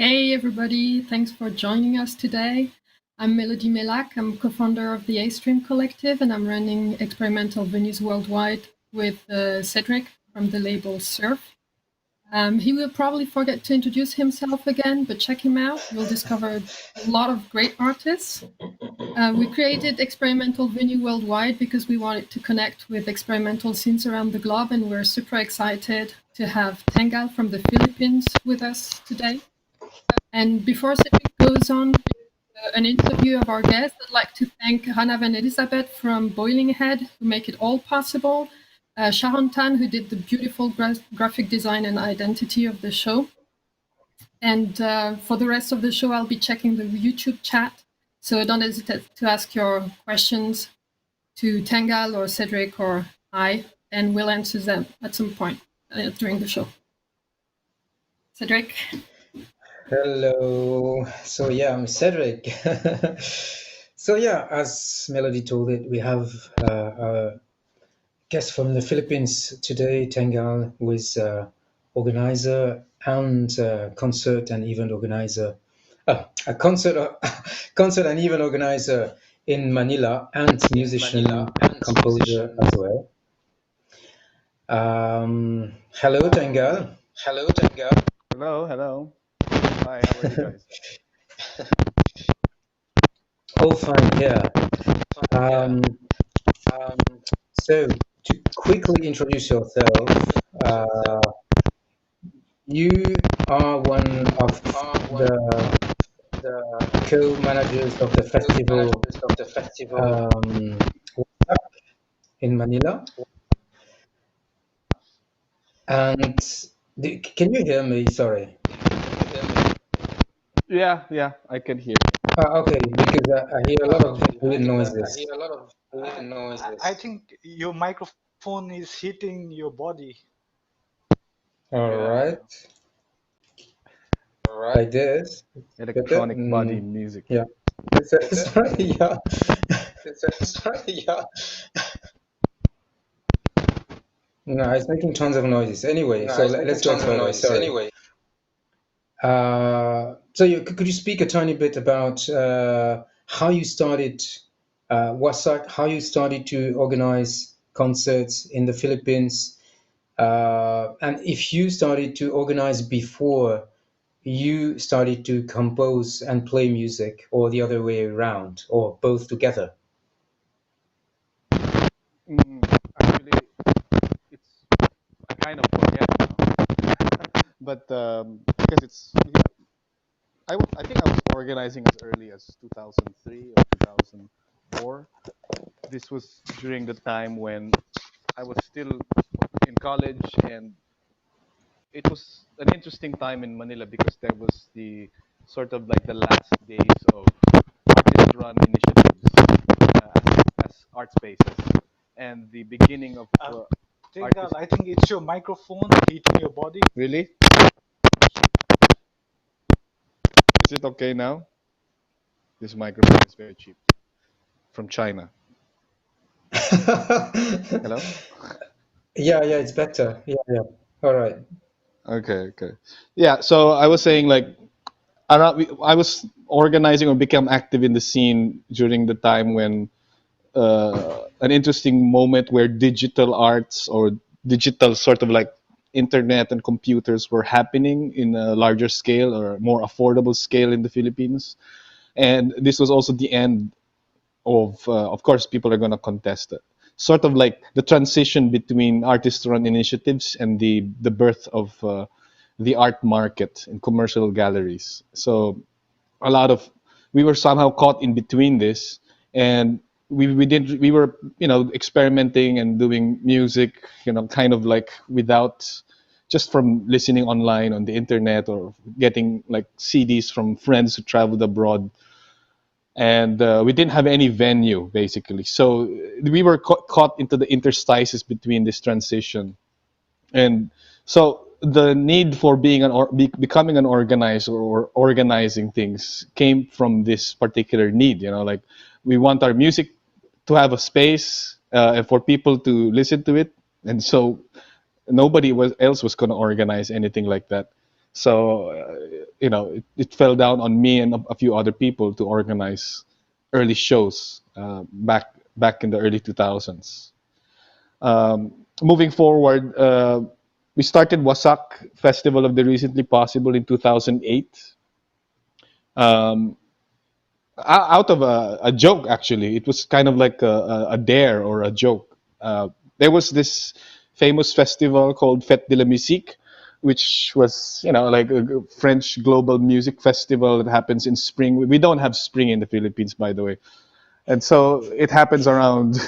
Hey everybody, thanks for joining us today. I'm Melody Melak, I'm co-founder of the A-Stream Collective and I'm running experimental venues worldwide with Cedric from the label Surf. He will probably forget to introduce himself again, but check him out. You'll discover a lot of great artists. We created experimental venue worldwide because we wanted to connect with experimental scenes around the globe, and we're super excited to have Tengal from the Philippines with us today. And before Cedric goes on with an interview of our guest, I'd like to thank Hanav and Elizabeth from Boiling Head, who make it all possible, Sharon Tan, who did the beautiful graphic design and identity of the show. And for the rest of the show, I'll be checking the YouTube chat. So don't hesitate to ask your questions to Tengal or Cedric or I, and we'll answer them at some point during the show. Cedric? Hello. I'm Cedric. As Melody told it, we have a guest from the Philippines today, Tengal, who is organizer and concert and event organizer. A concert and event organizer in Manila and musician and composer as well. Hello, Tengal. Hello, Tengal. Hello. Hi, how are you guys? All fine here. So, to quickly introduce yourself, you are one of the co-managers of the festival in Manila. And can you hear me? Sorry. Yeah, I can hear. Okay, because I hear a lot of weird noises. I think your microphone is hitting your body. All right. Like this. Electronic body music. Yeah. Sorry, yeah. No, it's making tons of noises. Anyway, let's go further. Sorry. Could you speak a tiny bit about how you started, how you started to organize concerts in the Philippines, and if you started to organize before you started to compose and play music, or the other way around, or both together? Actually, it's I kind of forget now, but because I think I was organizing as early as 2003 or 2004. This was during the time when I was still in college, and it was an interesting time in Manila because there was the sort of like the last days of artist-run initiatives as art spaces, and the beginning of Tengal, I think it's your microphone hitting your body. Really? Is it okay now? This microphone is very cheap from China. Hello? Yeah, it's better. Yeah. All right. Okay. Yeah, so I was saying like I was organizing or become active in the scene during the time when an interesting moment where digital arts or digital sort of like internet and computers were happening in a larger scale or more affordable scale in the Philippines. And this was also the end of course, people are going to contest it. Sort of like the transition between artist-run initiatives and the birth of the art market and commercial galleries. So we were somehow caught in between this, and we were experimenting and doing music, kind of like without, just from listening online on the internet or getting like CDs from friends who traveled abroad. And we didn't have any venue basically, so we were caught into the interstices between this transition. And so the need for becoming an organizer or organizing things came from this particular need. Like, we want our music to have a space and for people to listen to it, and so nobody else was going to organize anything like that. So, it fell down on me and a few other people to organize early shows back in the early 2000s. Moving forward, we started Wasak Festival of the Recently Possible in 2008. Um, Out of a joke, actually. It was kind of like a dare or a joke. There was this famous festival called Fête de la Musique, which was, like a French global music festival that happens in spring. We don't have spring in the Philippines, by the way. And so it happens around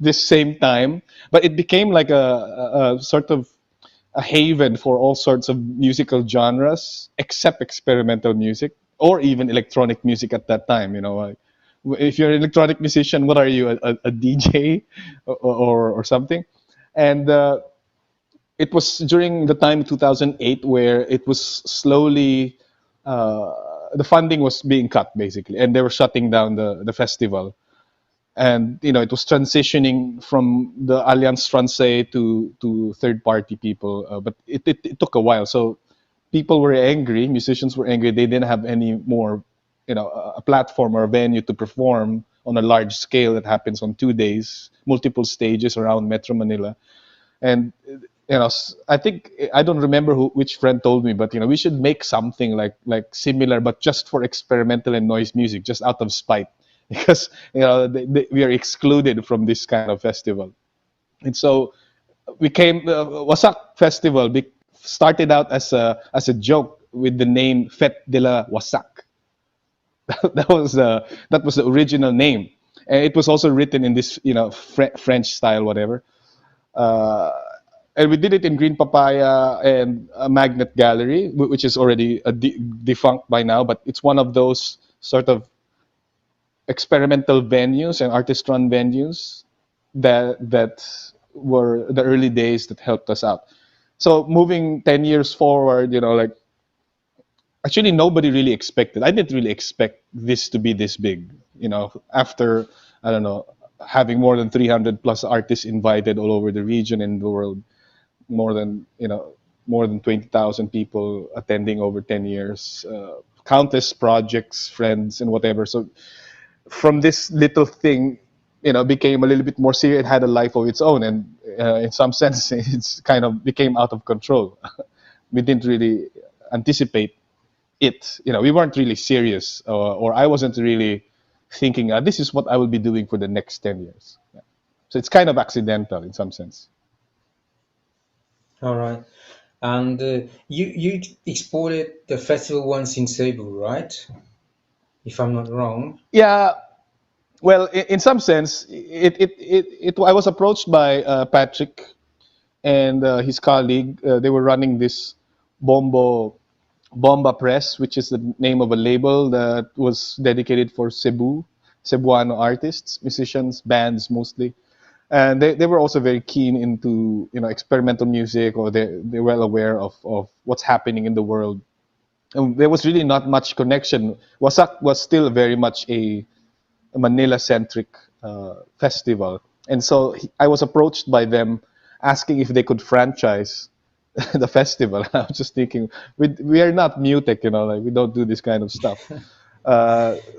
this same time, but it became like a sort of a haven for all sorts of musical genres, except experimental music or even electronic music at that time. Like, if you're an electronic musician, what are you, a DJ or something? And it was during the time 2008 where it was slowly the funding was being cut basically, and they were shutting down the festival. And it was transitioning from the Alliance Francaise to third party people, but it took a while. So people were angry, musicians were angry. They didn't have any more, a platform or a venue to perform on a large scale that happens on 2 days, multiple stages around Metro Manila. And I think, I don't remember which friend told me, but we should make something like similar, but just for experimental and noise music, just out of spite, because we are excluded from this kind of festival. And so we came. Wasak Festival started out as a joke with the name Fête de la Wasak. That was the original name, and it was also written in this French style, whatever. And we did it in Green Papaya and a Magnet Gallery, which is already defunct by now, but it's one of those sort of experimental venues and artist-run venues that were the early days that helped us out. So moving 10 years forward, like, actually nobody really expected. I didn't really expect this to be this big, after, I don't know, having more than 300 plus artists invited all over the region and the world, more than 20,000 people attending over 10 years, countless projects, friends, and whatever. So from this little thing, became a little bit more serious. It had a life of its own, and in some sense, it's kind of became out of control. We didn't really anticipate it. We weren't really serious, or I wasn't really thinking, this is what I will be doing for the next 10 years. Yeah. So it's kind of accidental in some sense. All right. And you exported the festival once in Cebu, right? If I'm not wrong. Yeah. Well, in some sense, I was approached by Patrick and his colleague. They were running this Bomba Press, which is the name of a label that was dedicated for Cebuano artists, musicians, bands mostly. And they were also very keen into experimental music, or they're well aware of what's happening in the world. And there was really not much connection. Wasak was still very much a Manila-centric festival, and so I was approached by them asking if they could franchise the festival. I was just thinking, we are not Mutec, like we don't do this kind of stuff.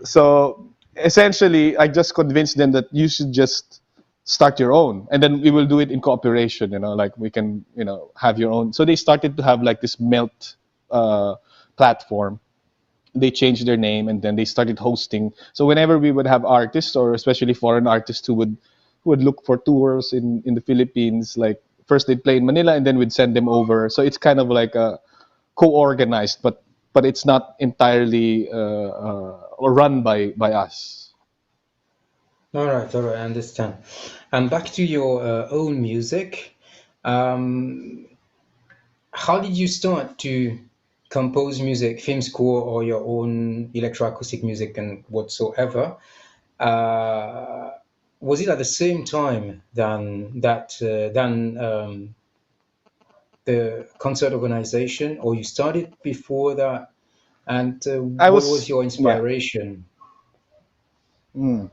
So essentially, I just convinced them that you should just start your own, and then we will do it in cooperation. Like we can, have your own. So they started to have like this melt platform. They changed their name, and then they started hosting. So whenever we would have artists, or especially foreign artists who would look for tours in the Philippines, like first they'd play in Manila and then we'd send them over. So it's kind of like a co-organized, but it's not entirely or run by us. All right, I understand. And back to your own music. How did you start to compose music, film score, or your own electroacoustic music and whatsoever? Was it at the same time than the concert organization, or you started before that? And what was your inspiration? Yeah.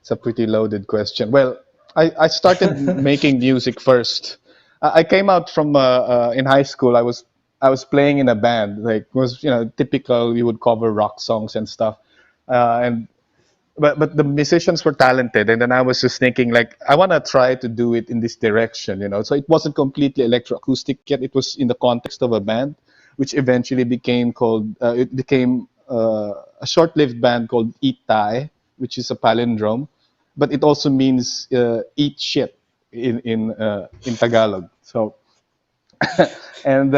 It's a pretty loaded question. Well, I started making music first. I came out from in high school. I was playing in a band, like was typical. We would cover rock songs and stuff, and but the musicians were talented, and then I was just thinking like I want to try to do it in this direction. So it wasn't completely electroacoustic yet. It was in the context of a band, which eventually became a short-lived band called Itay, which is a palindrome, but it also means eat shit in Tagalog. So and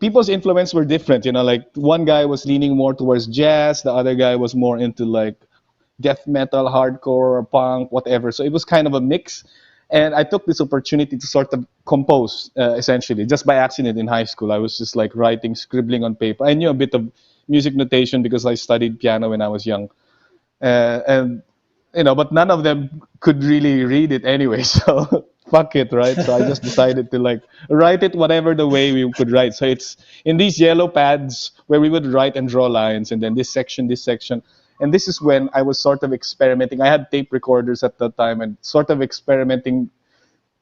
people's influence were different. Like one guy was leaning more towards jazz, the other guy was more into like death metal, hardcore, punk, whatever. So it was kind of a mix. And I took this opportunity to sort of compose, essentially, just by accident in high school. I was just like writing, scribbling on paper. I knew a bit of music notation because I studied piano when I was young. And but none of them could really read it anyway. So fuck it, right? So I just decided to like write it whatever the way we could write. So it's in these yellow pads where we would write and draw lines, and then this section, and this is when I was sort of experimenting. I had tape recorders at that time, and sort of experimenting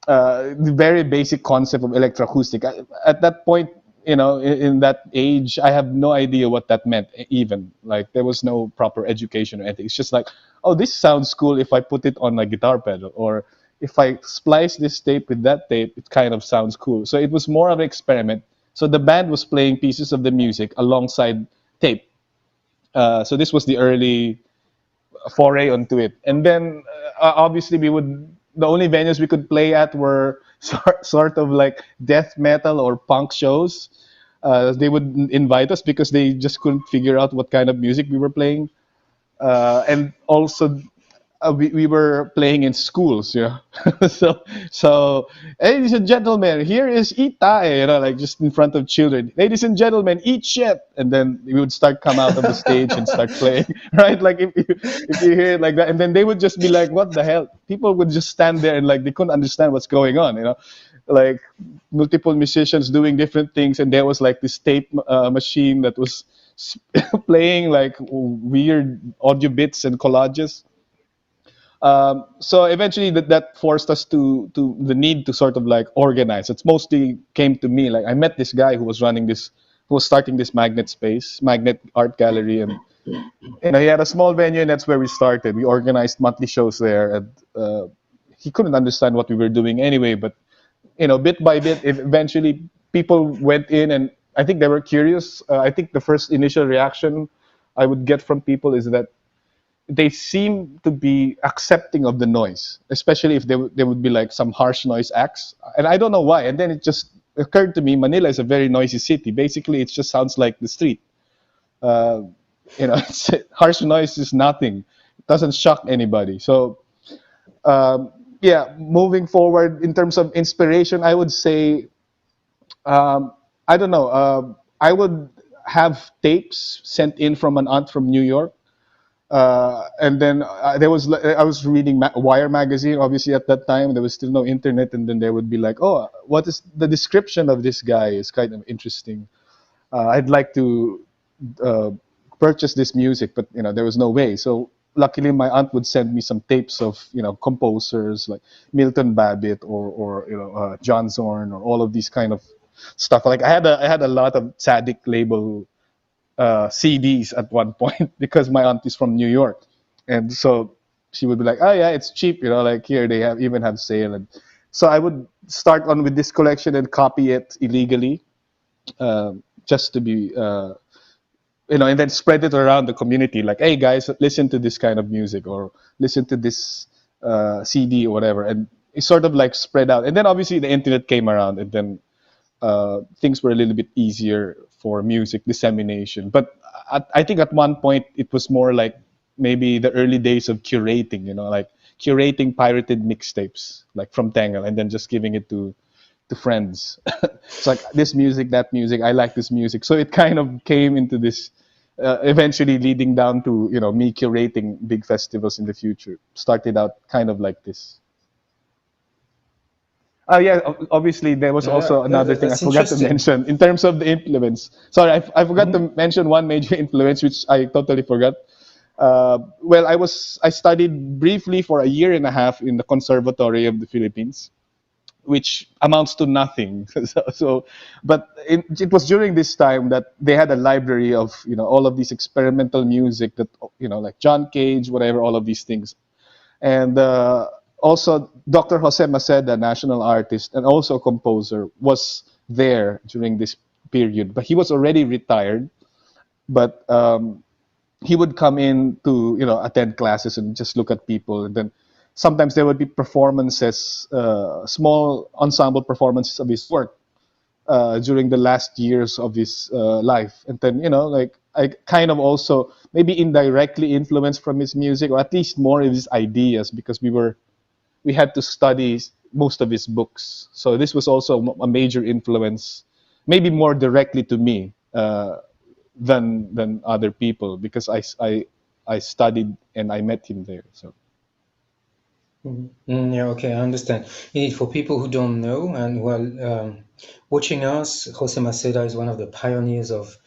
the very basic concept of electroacoustic. At that point, in that age, I have no idea what that meant. Even like there was no proper education or anything. It's just like, oh, this sounds cool if I put it on a guitar pedal, or if I splice this tape with that tape, it kind of sounds cool. So it was more of an experiment. So the band was playing pieces of the music alongside tape. So this was the early foray onto it. And then obviously the only venues we could play at were sort of like death metal or punk shows. They would invite us because they just couldn't figure out what kind of music we were playing. And also we were playing in schools, so ladies and gentlemen, here is Itay, like just in front of children. Ladies and gentlemen, eat shit, and then we would come out of the stage and start playing, right? Like if you hear it like that, and then they would just be like, "What the hell?" People would just stand there and like they couldn't understand what's going on, like multiple musicians doing different things, and there was like this tape machine that was playing like weird audio bits and collages. So eventually that forced us to the need to sort of like organize. It's mostly came to me. Like I met this guy who was starting this magnet art gallery, and he had a small venue, and that's where we started. We organized monthly shows there, and he couldn't understand what we were doing anyway, but bit by bit, eventually people went in, and I think they were curious. I think the first initial reaction I would get from people is that they seem to be accepting of the noise, especially if there would be like some harsh noise acts. And I don't know why. And then it just occurred to me, Manila is a very noisy city. Basically, it just sounds like the street. Harsh noise is nothing. It doesn't shock anybody. So, moving forward in terms of inspiration, I would say, I don't know. I would have tapes sent in from an aunt from New York. And then I was reading Wire magazine, obviously at that time there was still no internet, and then there would be like, oh, what is the description of this guy is kind of interesting. I'd like to purchase this music, but there was no way. So luckily my aunt would send me some tapes of composers like Milton Babbitt or John Zorn or all of these kind of stuff. Like I had a lot of Sadik label CDs at one point because my aunt is from New York, and so she would be like, "Oh yeah, it's cheap, like here they even have sale." And so I would start on with this collection and copy it illegally, just to be, and then spread it around the community. Like, hey guys, listen to this kind of music or listen to this CD or whatever, and it sort of like spread out. And then obviously the internet came around, and then things were a little bit easier for music dissemination. But I think at one point it was more like maybe the early days of curating, like curating pirated mixtapes, like from Tengal, and then just giving it to friends. It's like this music, that music, I like this music. So it kind of came into this, eventually leading down to me curating big festivals in the future. Started out kind of like this. Yeah, obviously there was also another thing I forgot to mention in terms of the influence. Sorry, I forgot to mention one major influence, which I totally forgot. Well, I studied briefly for a year and a half in the Conservatory of the Philippines. which amounts to nothing. But it was during this time that they had a library of all of these experimental music that like John Cage, whatever, all of these things, and also Dr. Jose Maceda, national artist and also composer, was there during this period, but he was already retired. But he would come in to attend classes and just look at people, and then sometimes there would be performances, small ensemble performances of his work during the last years of his life. And then like I kind of also maybe indirectly influenced from his music, or at least more of his ideas, because we had to study most of his books. So this was also a major influence, maybe more directly to me than other people, because I studied and I met him there. So. Yeah, okay, I understand. Indeed, for people who don't know, and watching us, Jose Maceda is one of the pioneers of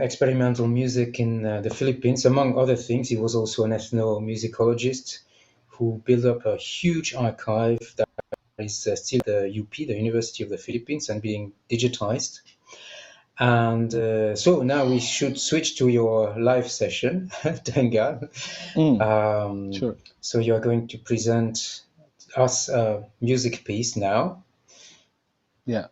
experimental music in the Philippines. Among other things, he was also an ethnomusicologist who built up a huge archive that is still at the UP, the University of the Philippines, and being digitized. And so now we should switch to your live session, Tengal. Sure. So you're going to present us a music piece now. Yeah.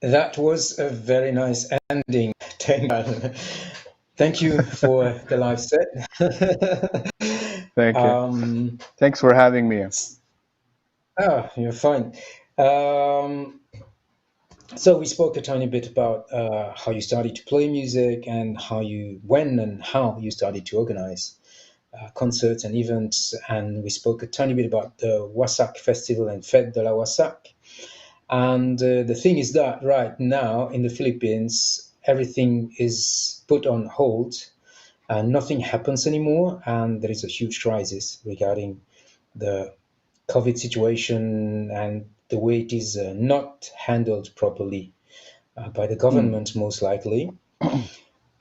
That was a very nice ending, Tengal. Thank you for the live set. Thank you. um, Thanks for having me. you're fine. Um, so we spoke a tiny bit about how you started to play music and when and how you started to organize concerts and events. And we spoke a tiny bit about the Wasak Festival and Fête de la Wasak. And the thing is that right now in the Philippines, everything is put on hold and nothing happens anymore. And there is a huge crisis regarding the COVID situation and the way it is not handled properly by the government, most likely.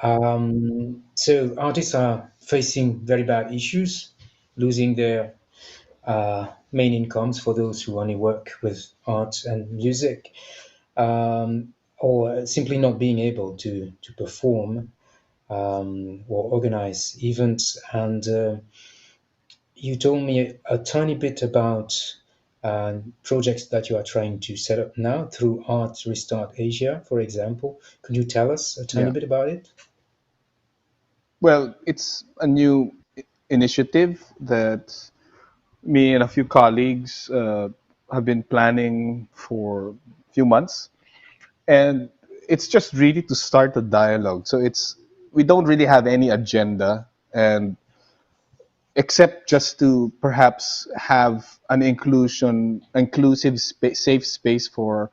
So artists are facing very bad issues, losing their main incomes for those who only work with art and music, or simply not being able to perform or organize events. And you told me a tiny bit about projects that you are trying to set up now through Art Restart Asia, for example. Could you tell us a tiny bit about it? Well, it's a new initiative that me and a few colleagues have been planning for a few months, and it's just really to start a dialogue. So we don't really have any agenda, and except just to perhaps have an inclusive safe space for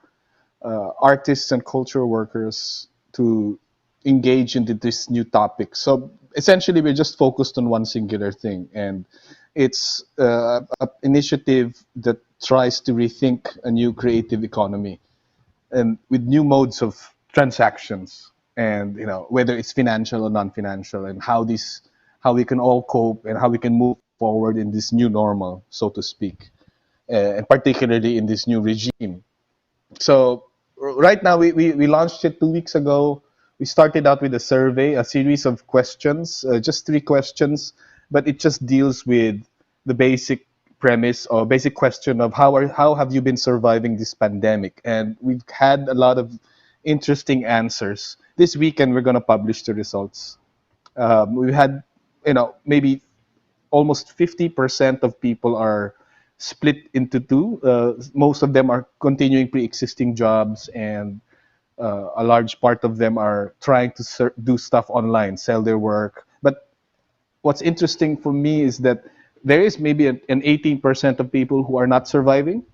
artists and cultural workers to engage into this new topic. So essentially, we're just focused on one singular thing, and it's an initiative that tries to rethink a new creative economy and with new modes of transactions, and whether it's financial or non-financial, and how we can all cope and how we can move forward in this new normal, so to speak, and particularly in this new regime. So right now we launched it 2 weeks ago. We started out with a survey, a series of questions, just 3 questions, but it just deals with the basic premise or basic question of how have you been surviving this pandemic. And we've had a lot of interesting answers. This weekend we're going to publish the results. We had maybe almost 50% of people are split into two. Most of them are continuing pre-existing jobs, and a large part of them are trying to do stuff online, sell their work. But what's interesting for me is that there is maybe an 18% of people who are not surviving.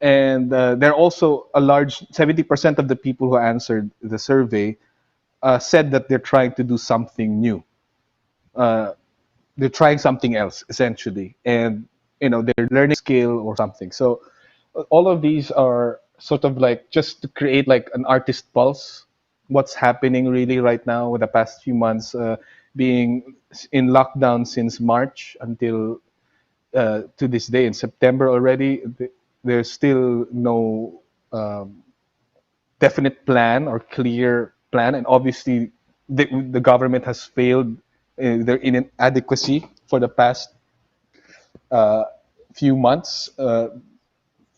And there are also a large 70% of the people who answered the survey said that they're trying to do something new. Uh, they're trying something else essentially, and they're learning skill or something. So all of these are sort of like just to create like an artist pulse, what's happening really right now with the past few months, being in lockdown since March until to this day in September already. There's still no definite plan or clear plan, and obviously the government has failed their inadequacy for the past few months,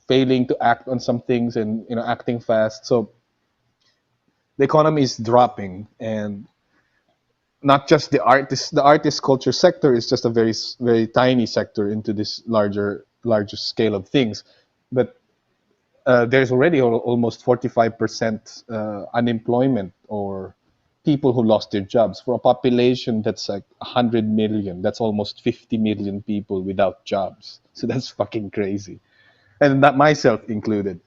failing to act on some things and acting fast. So the economy is dropping, and not just the artist culture sector is just a very tiny sector into this larger scale of things. But there's already almost 45% unemployment, or people who lost their jobs, for a population that's like 100 million. That's almost 50 million people without jobs. So that's fucking crazy, and not myself included.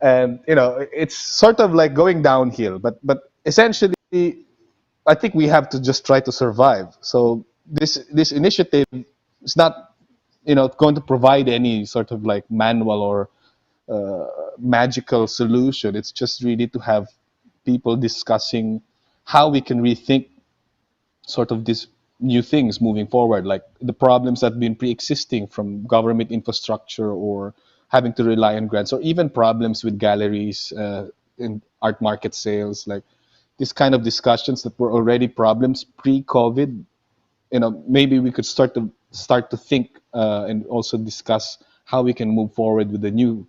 And it's sort of like going downhill. But essentially, I think we have to just try to survive. So this initiative is not going to provide any sort of like manual or magical solution. It's just really to have people discussing how we can rethink sort of these new things moving forward, like the problems that have been pre-existing from government infrastructure or having to rely on grants, or even problems with galleries in art market sales, like this kind of discussions that were already problems pre-COVID. Maybe we could start to think and also discuss how we can move forward with the new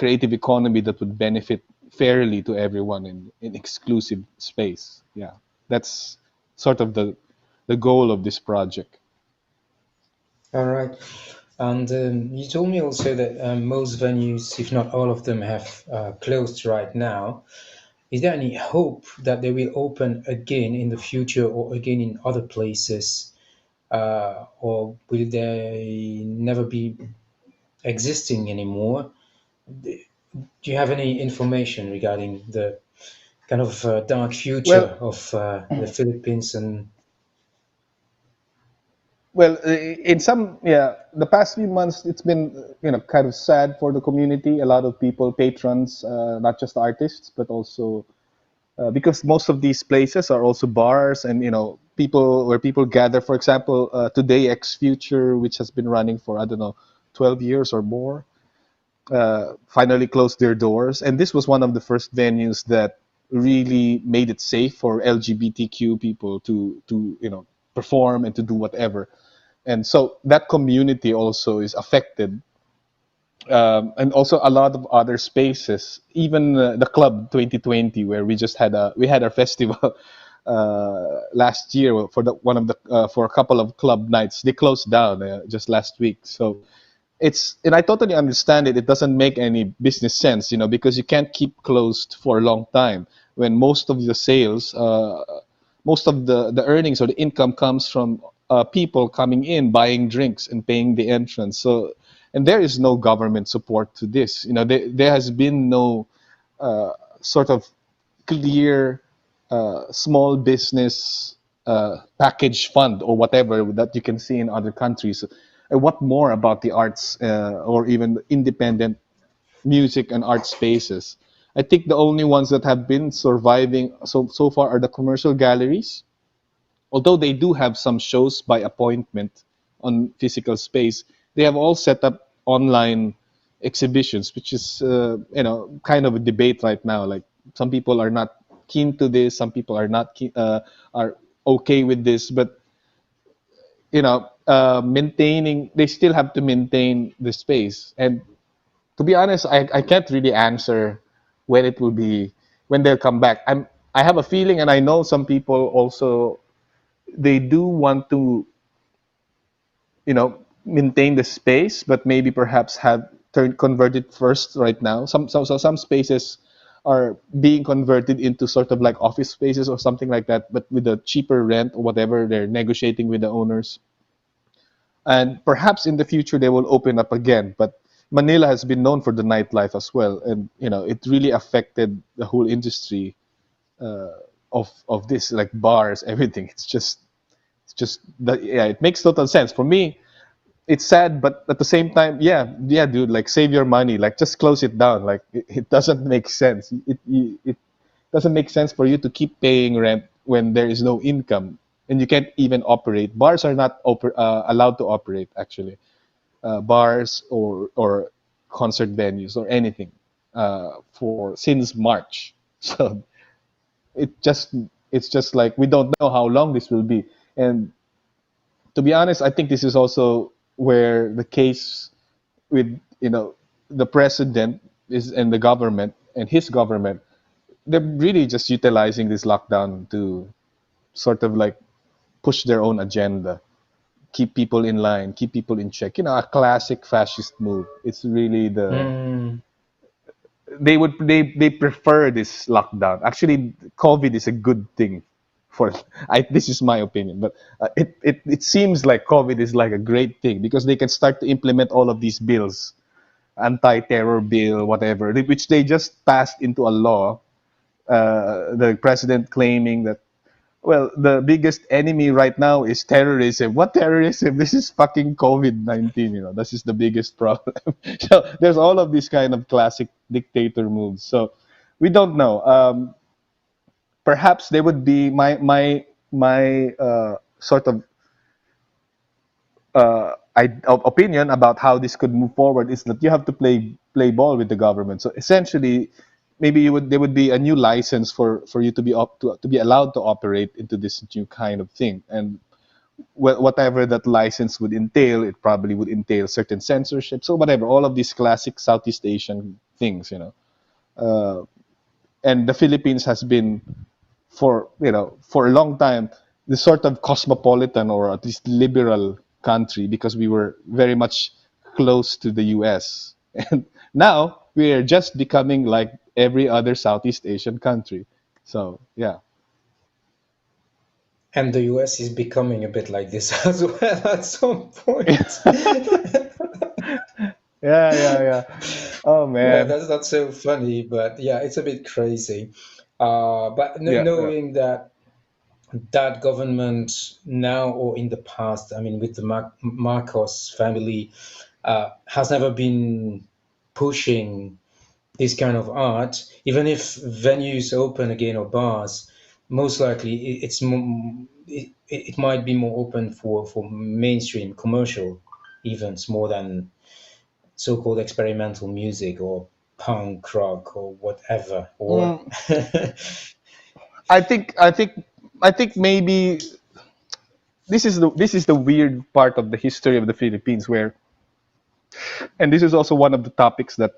creative economy that would benefit fairly to everyone in exclusive space. Yeah, that's sort of the goal of this project. All right. And you told me also that most venues, if not all of them, have closed right now. Is there any hope that they will open again in the future or again in other places? Or will they never be existing anymore? Do you have any information regarding the kind of dark Well, future of the Philippines? And Well, in some, yeah, the past few months, it's been, kind of sad for the community. A lot of people, patrons, not just artists, but also because most of these places are also bars and, people where people gather. For example, Today X Future, which has been running for, I don't know, 12 years or more, finally closed their doors. And this was one of the first venues that really made it safe for LGBTQ people to perform and to do whatever. And so that community also is affected, and also a lot of other spaces, even the club 2020, where we had our festival last year for for a couple of club nights. They closed down just last week. So and I totally understand it. It doesn't make any business sense, because you can't keep closed for a long time when most of the sales, most of the earnings or the income comes from people coming in, buying drinks and paying the entrance. So, and there is no government support to this. There has been no sort of clear small business package fund or whatever that you can see in other countries. And what more about the arts or even independent music and art spaces? I think the only ones that have been surviving so far are the commercial galleries, although they do have some shows by appointment on physical space. They have all set up online exhibitions, which is kind of a debate right now. Like, some people are not keen to this, some people are not are okay with this, but maintaining, they still have to maintain the space. And to be honest, I can't really answer when it will be, when they'll come back. I have a feeling, and I know some people also, they do want to maintain the space, but maybe perhaps have turned converted first right now. Some spaces are being converted into sort of like office spaces or something like that, but with a cheaper rent or whatever. They're negotiating with the owners, and perhaps in the future they will open up again. But Manila has been known for the nightlife as well, and it really affected the whole industry of this, like bars, everything. It's just that, yeah, it makes total sense for me. It's sad, but at the same time, yeah, dude, like, save your money, like, just close it down. Like, it doesn't make sense. It doesn't make sense for you to keep paying rent when there is no income and you can't even operate. Bars are not allowed to operate, actually. Bars or concert venues or anything for since March. So it just it's just like, we don't know how long this will be. And to be honest, I think this is also where the case with the president is, and the government and his government, they're really just utilizing this lockdown to sort of like push their own agenda, keep people in line, keep people in check. A classic fascist move. It's really they prefer this lockdown. Actually, COVID is a good thing for this is my opinion, but it seems like COVID is like a great thing because they can start to implement all of these bills, anti-terror bill, whatever, which they just passed into a law. The president claiming that, well, the biggest enemy right now is terrorism. What terrorism? This is fucking COVID-19. This is the biggest problem. So there's all of these kind of classic dictator moves. So we don't know. Perhaps they would be my sort of opinion about how this could move forward is that you have to play ball with the government. So essentially, maybe there would be a new license for you to be allowed to operate into this new kind of thing. And whatever that license would entail, it probably would entail certain censorship. So whatever, all of these classic Southeast Asian things, and the Philippines has been for a long time the sort of cosmopolitan or at least liberal country because we were very much close to the US. And now we are just becoming like every other Southeast Asian country. So, yeah. And the US is becoming a bit like this as well at some point. Yeah. Oh, Yeah, man. that's not so funny, but yeah, it's a bit crazy. But Yeah. knowing that that government now or in the past, I mean, with the Marcos family, has never been pushing this kind of art, even if venues open again or bars, most likely it might be more open for mainstream commercial events more than so-called experimental music or punk rock or whatever. Or Mm, I think I think I think maybe this is the weird part of the history of the Philippines where, and this is also one of the topics that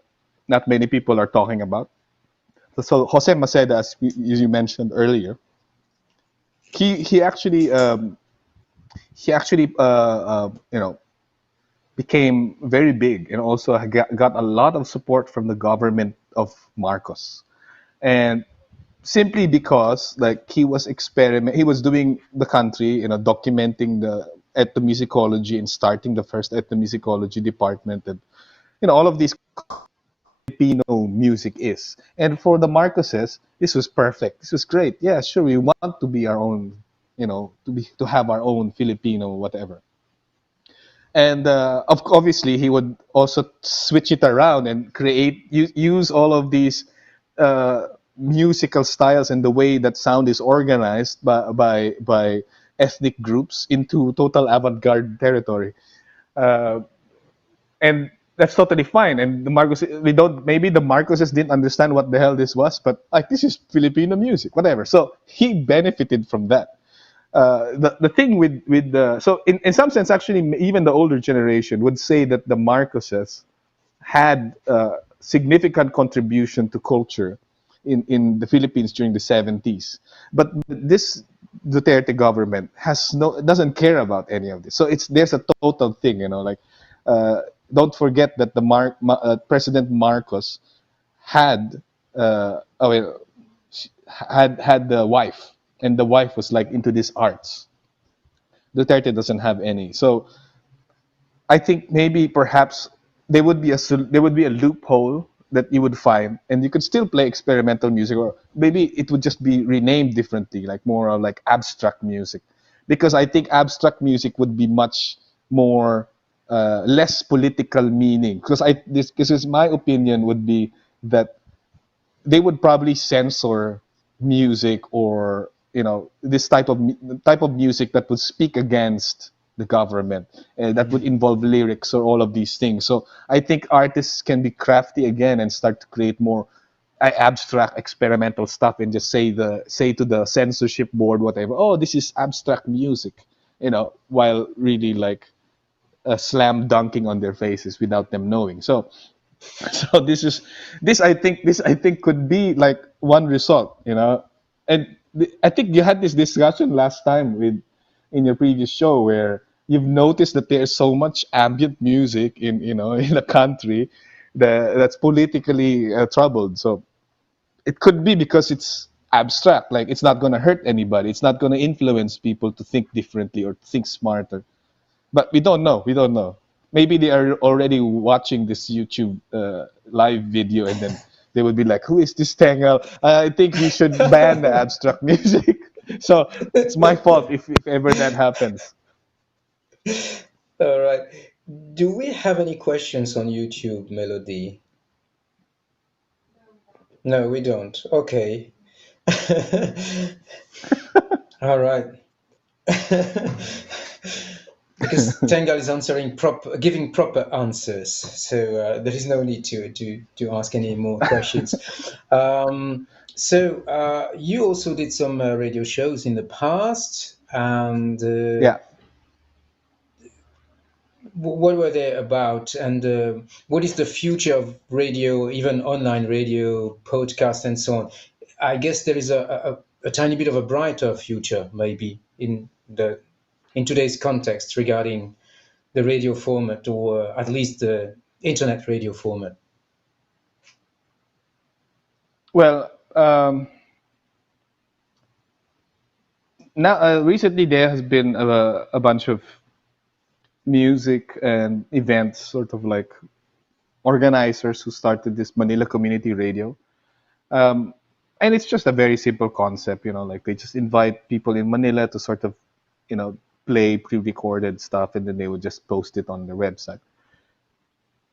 not many people are talking about. So Jose Maceda, as you mentioned earlier, he actually became very big and also got a lot of support from the government of Marcos, and simply because like he was doing the country, documenting the ethnomusicology and starting the first ethnomusicology department, and all of these Filipino music is. And for the Marcoses, this was perfect. This was great. Yeah, sure, we want to be our own, to have our own Filipino whatever. And obviously, he would also switch it around and use all of these uh, musical styles and the way that sound is organized by ethnic groups into total avant-garde territory. Uh, and that's totally fine. And the Marcos, we don't maybe the Marcoses didn't understand what the hell this was, but like this is Filipino music, whatever. So he benefited from that. The thing with the so in some sense actually even the older generation would say that the Marcoses had significant contribution to culture in the Philippines during the 70s. But this Duterte government doesn't care about any of this. So there's a total thing, like uh, don't forget that President Marcos had had the wife, and the wife was like into these arts. Duterte doesn't have any. So I think maybe perhaps there would be a loophole that you would find, and you could still play experimental music, or maybe it would just be renamed differently, like more of like abstract music, because I think abstract music would be much more less political meaning. Because my opinion would be that they would probably censor music or this type of music that would speak against the government, that would involve lyrics or all of these things. So I think artists can be crafty again and start to create more abstract experimental stuff and just say to the censorship board whatever, oh, this is abstract music, while really like slam dunking on their faces without them knowing. So so this I think could be like one result, and I think you had this discussion last time in your previous show where you've noticed that there's so much ambient music in in a country that's politically troubled. So it could be because it's abstract, like it's not going to hurt anybody, it's not going to influence people to think differently or think smarter, but we don't know. We don't know. Maybe they are already watching this YouTube live video, and then they would be like, "Who is this Tengal? I think we should ban the abstract music." So it's my fault if ever that happens. All right. Do we have any questions on YouTube, Melody? No, we don't. Okay. All right. Because Tengal is giving proper answers, so there is no need to ask any more questions. So you also did some radio shows in the past, and Yeah. what were they about, and what is the future of radio, even online radio, podcast, and so on? I guess there is a tiny bit of a brighter future, maybe in today's context regarding the radio format, or at least the internet radio format. Well, now recently there has been a bunch of music and events, sort of like organizers who started this Manila Community Radio. Um, and it's just a very simple concept, like they just invite people in Manila to sort of, play pre-recorded stuff, and then they would just post it on their website.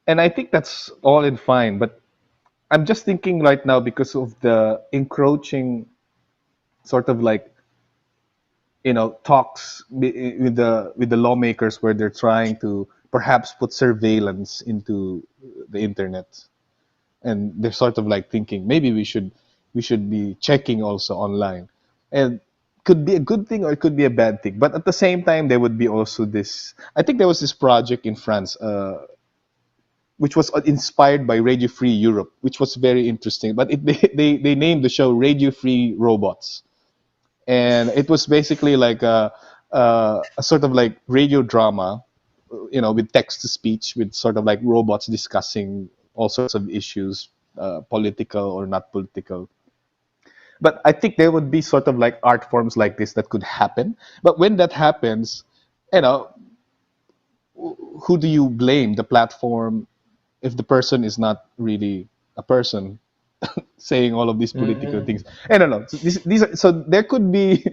And I think that's all in fine, but I'm just thinking right now, because of the encroaching sort of like, talks with the lawmakers, where they're trying to perhaps put surveillance into the internet, and they're sort of like thinking maybe we should be checking also online, and could be a good thing or it could be a bad thing. But at the same time, there would be also this. I think there was this project in France, which was inspired by Radio Free Europe, which was very interesting. But they named the show Radio Free Robots, and it was basically like a sort of like radio drama, with text to speech, with sort of like robots discussing all sorts of issues, political or not political. But I think there would be sort of like art forms like this that could happen. But when that happens, you know, who do you blame? The platform, if the person is not really a person saying all of these political things. I don't know. So so there could be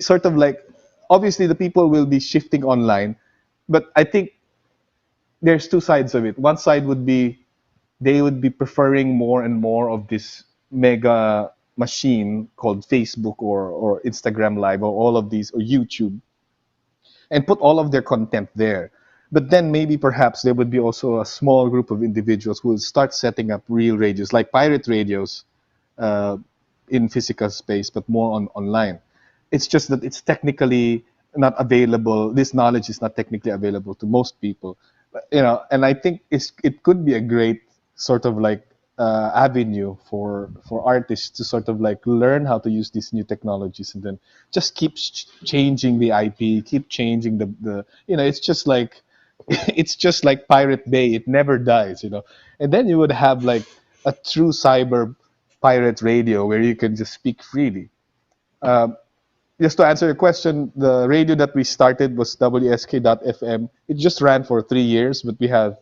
sort of like, obviously the people will be shifting online, but I think there's two sides of it. One side would be they would be preferring more and more of this mega machine called Facebook or Instagram Live or all of these, or YouTube, and put all of their content there. But then maybe perhaps there would be also a small group of individuals who will start setting up real radios, like pirate radios, uh, in physical space, but more online. It's just that it's technically not available. This knowledge is not technically available to most people, and I think it could be a great sort of like avenue for artists to sort of like learn how to use these new technologies, and then just keep changing the IP, keep changing it's just like it's just like Pirate Bay. It never dies, and then you would have like a true cyber pirate radio where you can just speak freely. Um, just to answer your question, the radio that we started was WSK.FM. It just ran for 3 years, but we have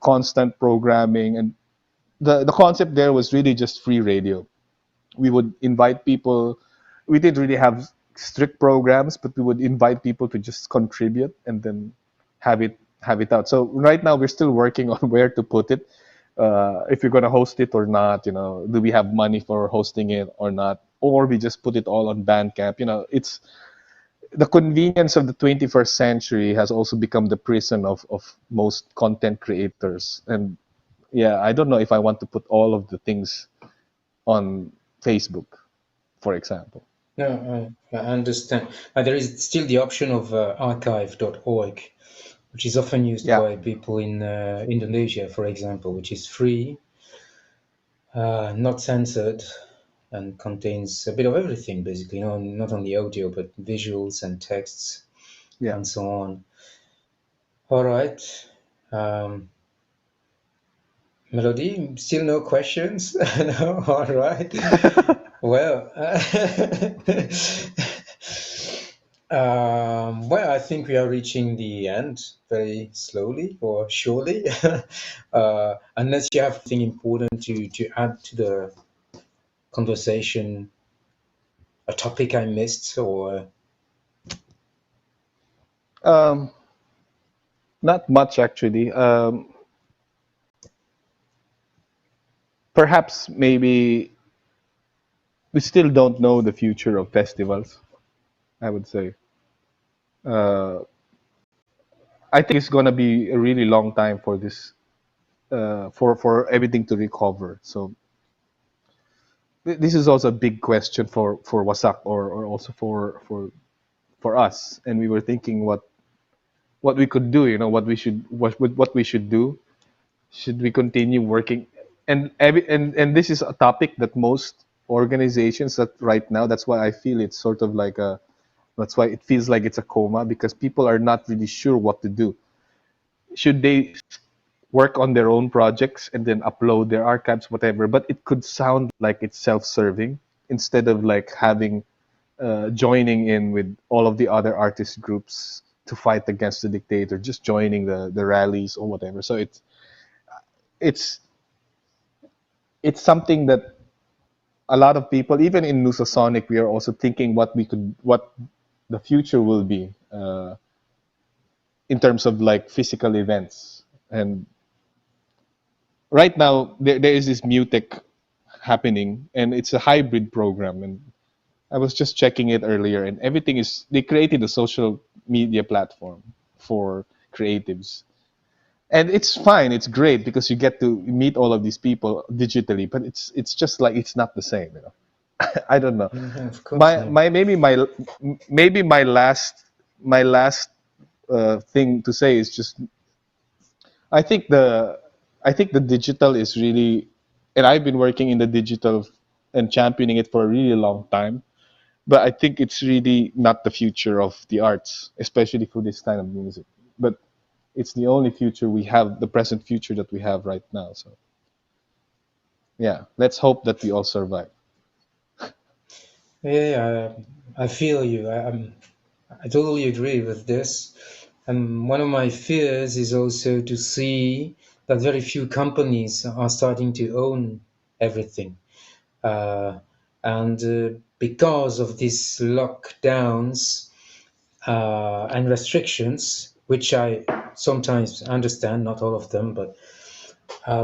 constant programming, and the concept there was really just free radio. We would invite people. We didn't really have strict programs, but we would invite people to just contribute and then have it out. So right now we're still working on where to put it. If you're going to host it or not, do we have money for hosting it or not, or we just put it all on Bandcamp. It's the convenience of the 21st century has also become the prison of most content creators. And yeah, I don't know if I want to put all of the things on Facebook, for example. No, I understand. There is still the option of archive.org, which is often used by people in Indonesia, for example, which is free, not censored, and contains a bit of everything, basically. Not only audio, but visuals and texts, and so on. All right. Melody, still no questions? No? All right. Well, I think we are reaching the end very slowly or surely, unless you have something important to add to the conversation, a topic I missed, or not much actually. Perhaps maybe we still don't know the future of festivals, I would say. I think it's gonna be a really long time for this, for everything to recover. So this is also a big question for Wasak, or also for us. And we were thinking what we could do, what we should do. Should we continue working? And this is a topic that most organizations that right now, that's why I feel it's sort of like a that's why it feels like it's a coma, because people are not really sure what to do. Should they work on their own projects and then upload their archives, whatever? But it could sound like it's self-serving, instead of like having joining in with all of the other artist groups to fight against the dictator, just joining the rallies or whatever. So it's it's something that a lot of people, even in Nusasonic, we are also thinking what the future will be in terms of like physical events. And right now there is this MUTEC happening, and it's a hybrid program. And I was just checking it earlier, and everything is, they created a social media platform for creatives. And it's fine, it's great, because you get to meet all of these people digitally, but it's just like it's not the same, you know. I don't know. Of course, My yeah. my maybe my last thing to say is just, I think the I think the digital is really, and I've been working in the digital and championing it for a really long time. But I think it's really not the future of the arts, especially for this kind of music. But it's the only future we have, the present future that we have right now. So yeah, let's hope that we all survive. Yeah, I feel you. I totally agree with this. And one of my fears is also to see that very few companies are starting to own everything. Uh, and because of these lockdowns and restrictions, which I sometimes understand, not all of them, but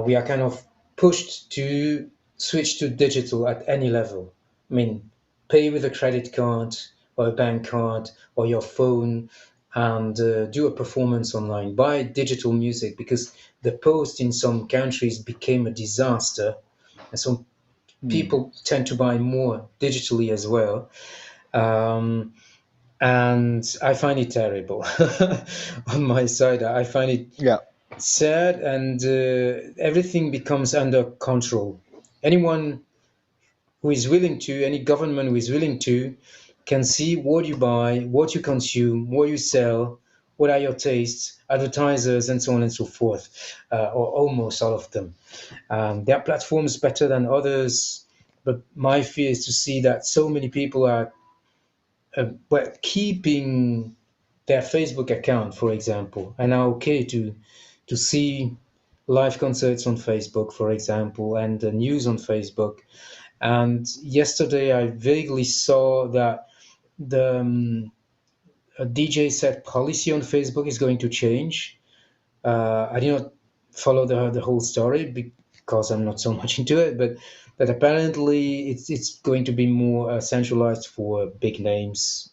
we are kind of pushed to switch to digital at any level. I mean, pay with a credit card or a bank card or your phone, and do a performance online. Buy digital music, because the post in some countries became a disaster, and some people tend to buy more digitally as well. Um, and I find it terrible. On my side, I find it Yeah, sad, and everything becomes under control. Anyone who is willing to, any government who is willing to, can see what you buy, what you consume, what you sell, what are your tastes, advertisers, and so on and so forth, or almost all of them. There are platforms better than others, but my fear is to see that so many people are keeping their Facebook account, for example, and are okay to see live concerts on Facebook, for example, and the news on Facebook. And yesterday, I vaguely saw that the DJ set policy on Facebook is going to change. I did not follow the whole story because I'm not so much into it, but that apparently it's going to be more centralized for big names.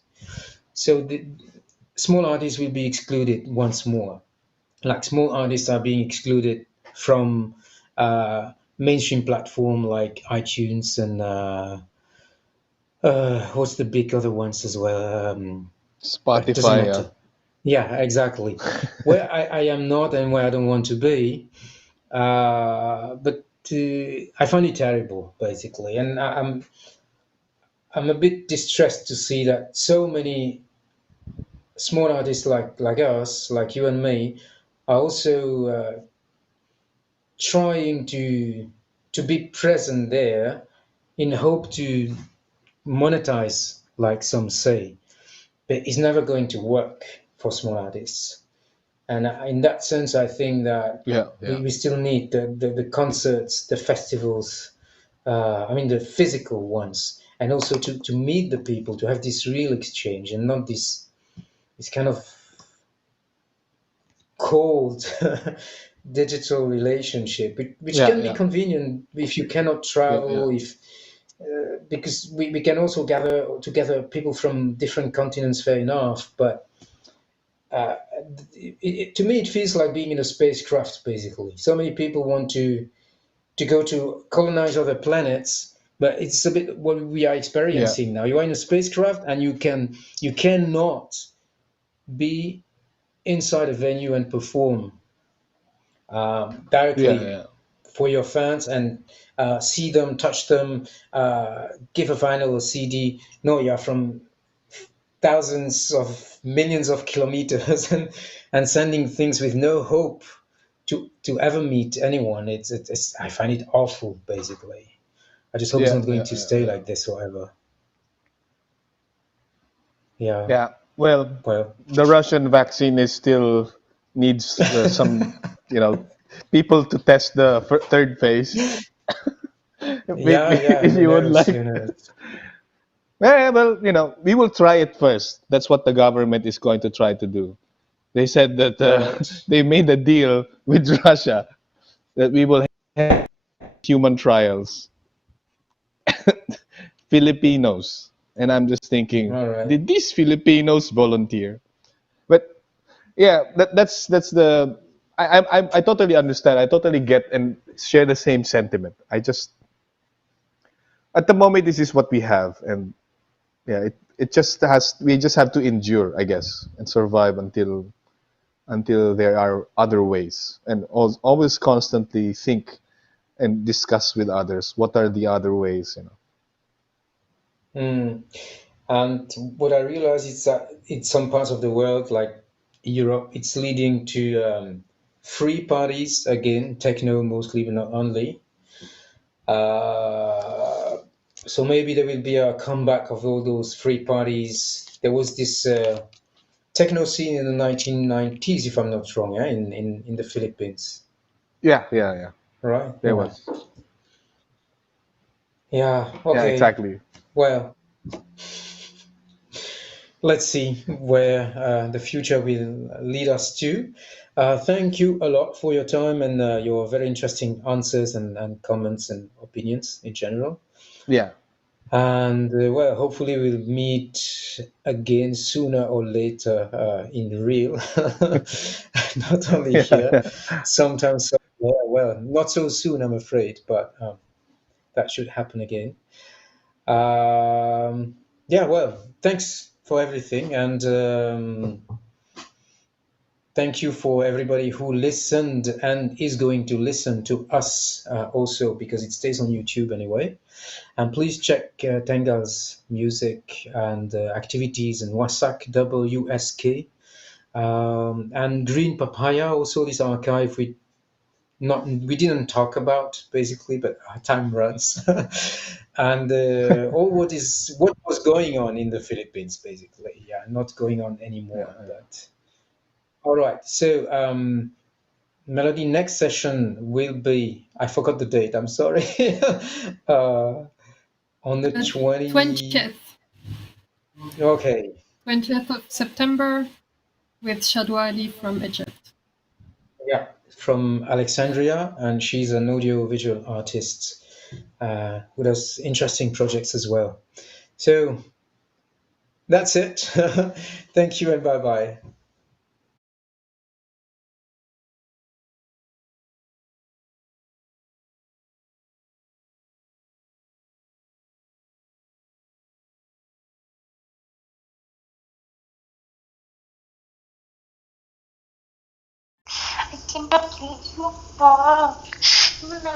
So the small artists will be excluded once more. Like, small artists are being excluded from mainstream platform like iTunes and what's the big other ones as well. But it doesn't Spotify. Yeah, matter. Yeah, exactly. Where I am not and where I don't want to be. But I find it terrible, basically, and I'm a bit distressed to see that so many small artists like us, like you and me, are also trying to be present there in hope to monetize, like some say, but it's never going to work for small artists. And in that sense, I think that yeah, yeah, we still need the concerts, the festivals, I mean, the physical ones, and also to meet the people, to have this real exchange, and not this kind of cold digital relationship, which yeah, can be yeah, convenient if you cannot yeah, yeah, travel, if because we can also gather together people from different continents, fair enough, but uh, to me it feels like being in a spacecraft, basically. So many people want to go to colonize other planets, but it's a bit what we are yeah, experiencing now. You are in a spacecraft, and you cannot be inside a venue and perform directly for your fans and see them, touch them, give a vinyl or CD. No, you're from thousands of millions of kilometers and sending things with no hope to ever meet anyone. It's I find it awful, basically. I just hope it's not going to stay like this forever. Yeah. Yeah. Well, the Russian vaccine is still needs some, people to test the third phase. If you would like. Well, we will try it first. That's what the government is going to try to do. They said that they made a deal with Russia that we will have human trials. Filipinos. And I'm just thinking, did these Filipinos volunteer? But yeah, that's the I totally understand. I totally get and share the same sentiment. I just at the moment this is what we have, and yeah, it just we just have to endure, I guess, and survive until there are other ways, and always constantly think and discuss with others what are the other ways, And what I realize is that in some parts of the world, like Europe, it's leading to free parties again, techno mostly, but not only. So maybe there will be a comeback of all those free parties. There was this techno scene in the 1990s, if I'm not wrong, in the Philippines. Yeah. Right? There was. Yeah, okay. Yeah, exactly. Well, let's see where the future will lead us to. Thank you a lot for your time and your very interesting answers and comments and opinions in general. Yeah. And well, hopefully we'll meet again sooner or later in real, not only here. Sometimes, well, not so soon, I'm afraid, but that should happen again. Yeah, well, thanks for everything, and thank you for everybody who listened and is going to listen to us also, because it stays on YouTube anyway. And please check Tengal's music and activities in WASAC, WSK, and Green Papaya. Also, this archive we didn't talk about basically, but time runs. And all what was going on in the Philippines, basically. Yeah, not going on anymore. But all right. So Melody, next session will be, I forgot the date, I'm sorry. On the 20th. Okay. 20th of September with Shadwali from Egypt. Yeah, from Alexandria, and she's an audio-visual artist who does interesting projects as well. So that's it. Thank you and bye-bye. I cannot leave you, Bob. No.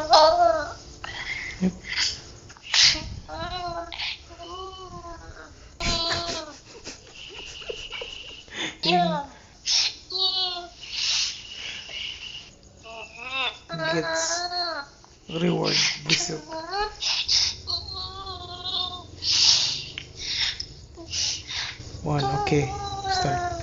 Yeah. Gets reward this. One, okay, start.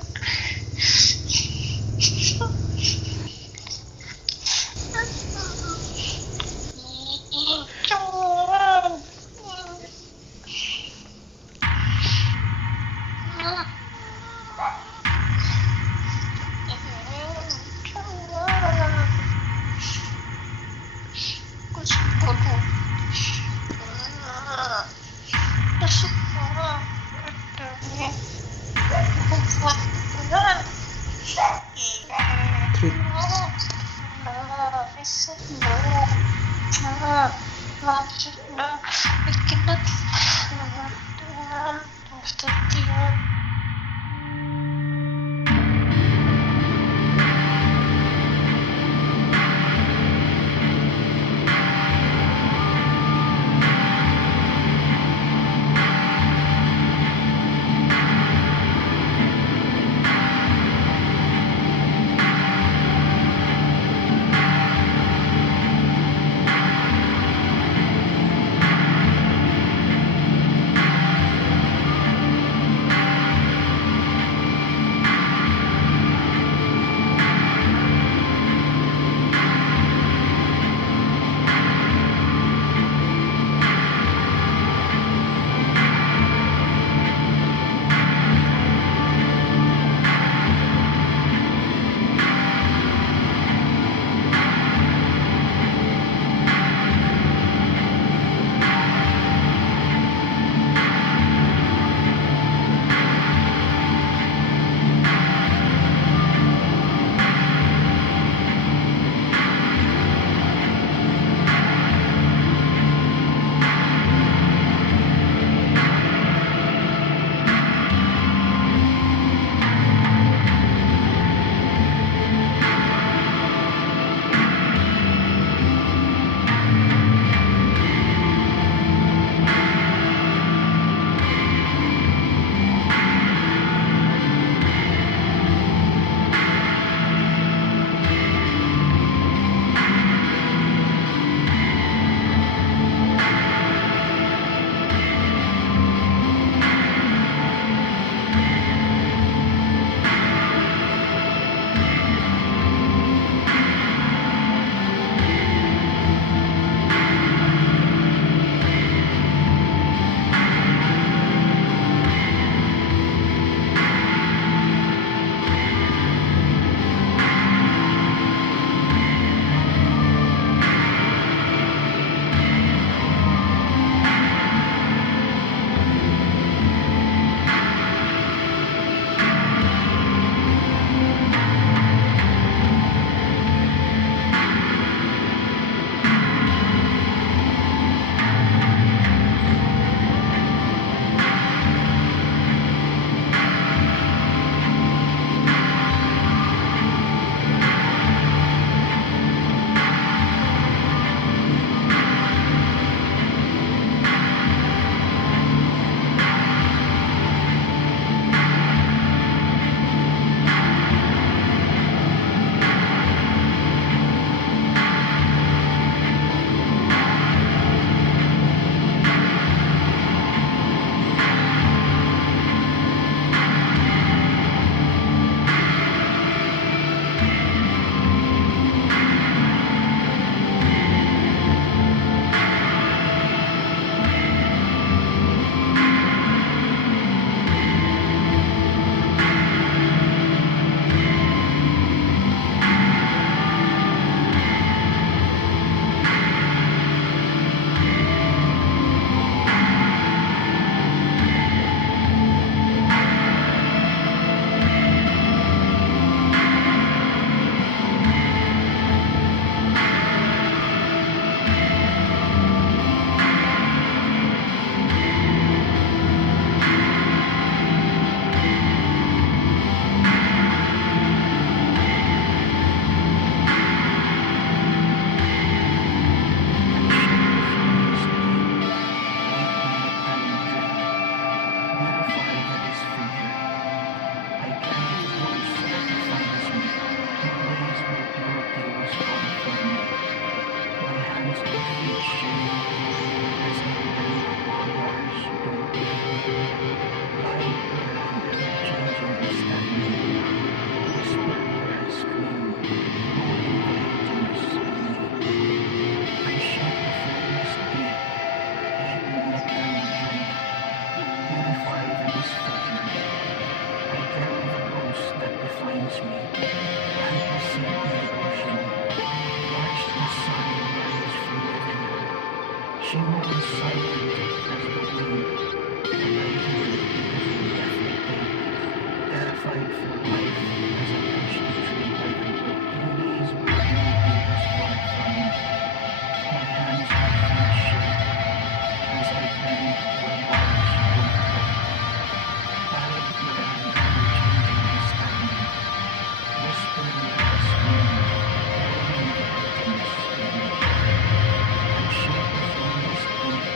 What? silent as the wind, unheeded as the deathly day, terrified for life as I watched the tree wither where beauty's beauty was far from me. My hands were feet shaking as I bent where bars won't bend, bowed where I had ever-changing understanding, whispering where I screamed, holding the emptiness in me. I'm shaped from this point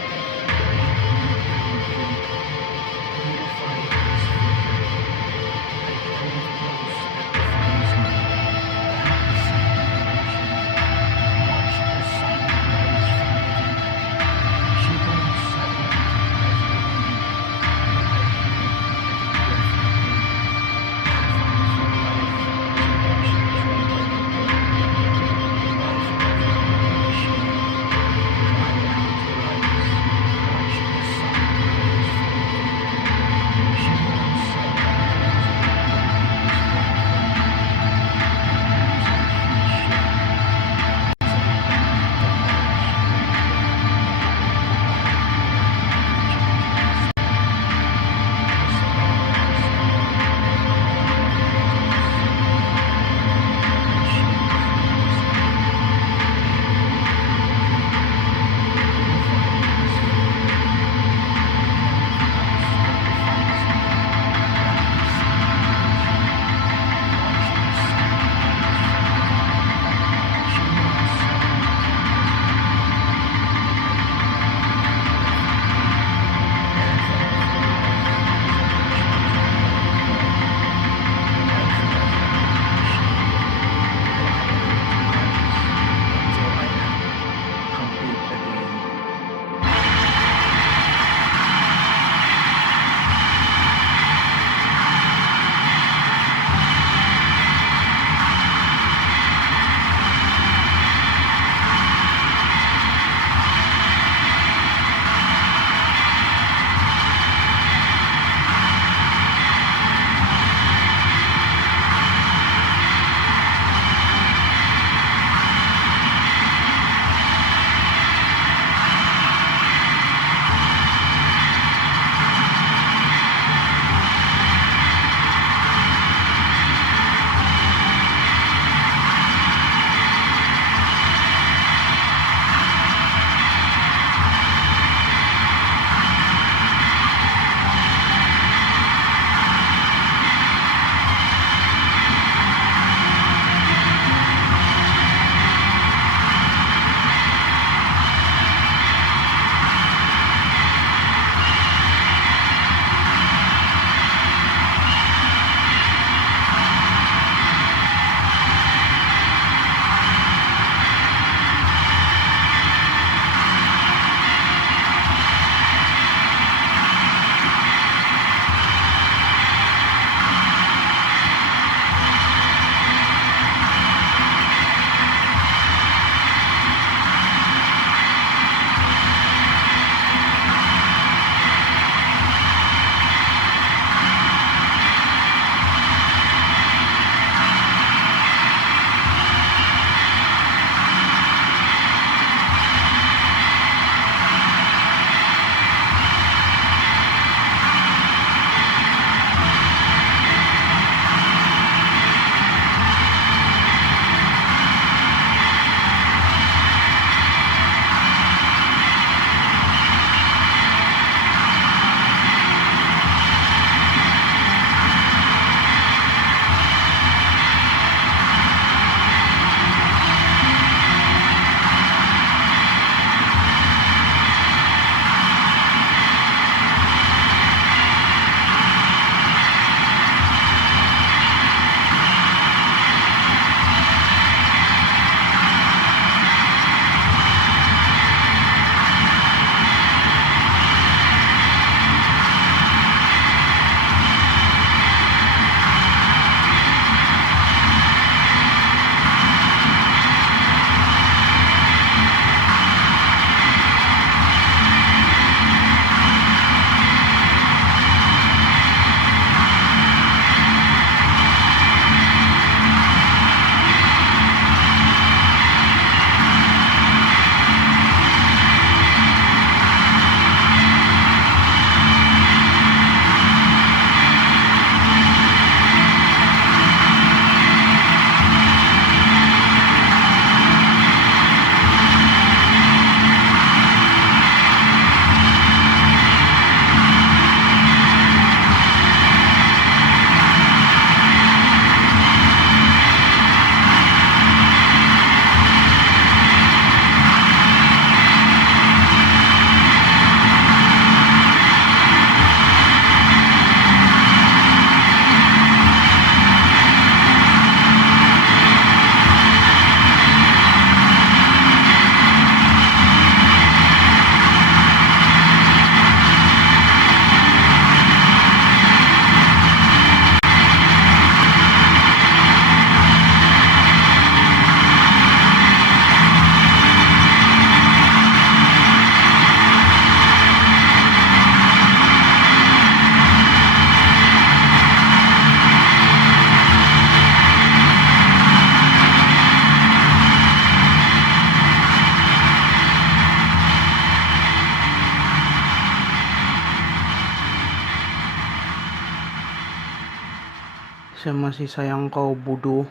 masih sayang kau bodoh.